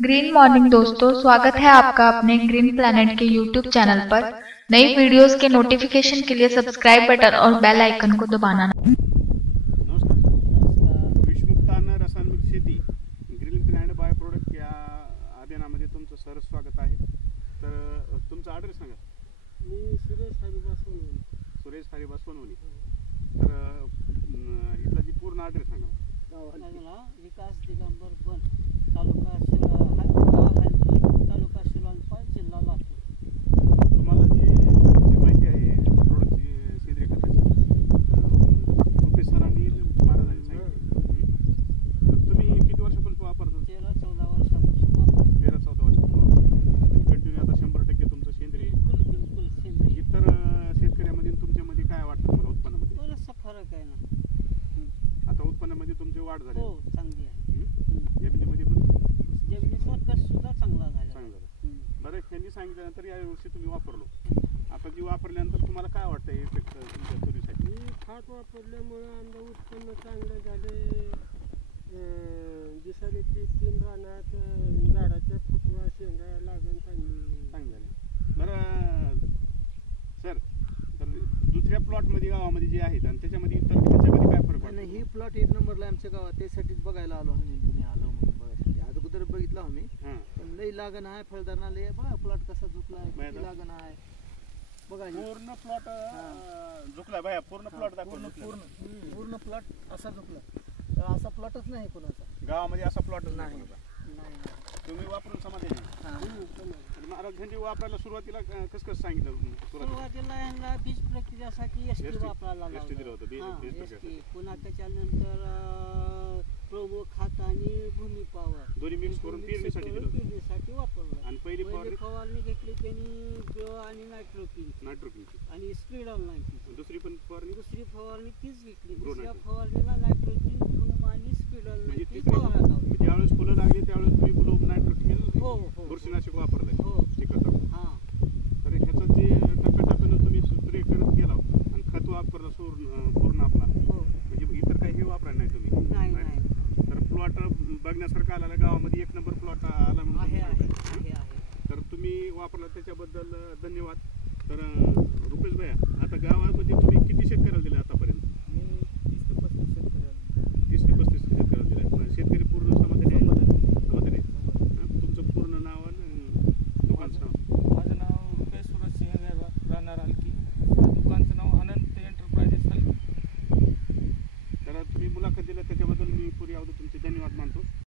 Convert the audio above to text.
Green morning दोस्तों, स्वागत है आपका अपने ग्रीन प्लैनेट के यूट्यूब चैनल पर। नई वीडियोस के नोटिफिकेशन के लिए सब्सक्राइब बटन और बेल आइकन को दबाना। नमस्कार, विषमुक्त अन्न रासायनिक शेती ग्रीन प्लॅनेट बाय प्रोडक्ट या अभियानामध्ये तुमचं सहर्ष स्वागत आहे। तर तुमचा ॲड्रेस सांगा। मी सुरेश हरिबास सोनवणे। तर इथला जी पूर्ण ॲड्रेस सांगा। विकास दिगंबर बन, तालुका शिलांपा, जिल्हा लातूर। तुम्हाला जी माहिती आहे प्रोडक्टची सेंद्रिय खताची रुपेश सरांनी महाराजांनी सांगितली। तर तुम्ही किती वर्षापासून वापरता? 13-14 वर्षापासून वापरतो। 13-14 वर्षापासून वापरता। कंटिन्यू आता 100% तुमचं सेंद्रिय। बिलकुल सेंद्रिय। इतर शेतकऱ्यामध्ये तुमच्यामध्ये काय वाटतं तुम्हाला उत्पन्नामध्ये? बराचसा फरक आहे ना। आता उत्पन्नामध्ये तुमची वाढ झाली? हो, चांगली आहे। जमिनीमध्ये पण जमिनीचा कस सुद्धा चांगला झाला। बरं, त्यांनी सांगितल्यानंतर या वर्षी तुम्ही वापरलो। आता जी वापरल्यानंतर तुम्हाला काय वाटतं इफेक्ट तुमच्या तुरीसाठी? खत वापरल्यामुळे आमचं उत्पन्न चांगलं झाले। दिसायला तीन रानात झाडाच्या फुटवा शेंगा लागून चांगली झाली। बरं सर, तर दुसऱ्या प्लॉटमध्ये गावामध्ये जे आहेत आणि त्याच्यामध्ये इतर ह्याच्यामध्ये काय फरक पडतो? ही प्लॉट एक नंबरला आमच्या गावात, त्यासाठीच बघायला आलो आम्ही। तुम्ही आलो म्हणून बघायसाठी अगोदर बघितलं आम्ही, पण लई लागण आहे फळदारना लय। बघा प्लॉट कसा झुकलाय, किती लागण आहे बघा। पूर्ण प्लॉट झुकला बाया, पूर्ण प्लॉट दाखवलं। पूर्ण प्लॉट असा झुकला, असा प्लॉटच नाही कोणाचा गावामध्ये, असा प्लॉटच नाही। नाही तुम्ही वापरून समाधानी आहे? महाराजांनी वापरायला सुरुवातीला कसं सांगितलं? सुरुवातीला यांना बीज प्रक्रियासाठी एसटी वापरायला लावलं। पुन्हा त्याच्यानंतर प्रोमो खत आणि भूमी पॉवर दोन्ही मिक्स करून पेरणीसाठी वापरलं। आणि पहिली फवारणी घेतली त्यांनी बिओ आणि नायट्रोकिन आणि स्पीडॉल 90। दुसरी फवारणी तीच घेतली। दुसऱ्या फवारणीला नायट्रोकिन, ब्लूम आणि स्पीडॉल 90 फवारणी लावली। ज्यावेळेस फुलं लागली त्यावेळेस तुम्ही ब्लूम, नायट्रोकिन, बुरशीनाशक वापरलंय? हो, तर ह्याचं जे टप्प्याटप्प्यानं तुम्ही स्प्रे करत गेला आणि खत वापरलं पूर्ण आपला, म्हणजे इतर काही वापरायला नाही तुम्ही? नाही। तर प्लॉट बघण्यासारखं आला गावामध्ये, एक नंबर प्लॉट आला आहे। तर तुम्ही वापरला त्याच्याबद्दल धन्यवाद। तर रुपेश भैया, आता गावामध्ये तुम्ही किती शेतकऱ्याला दिले आतापर्यंत?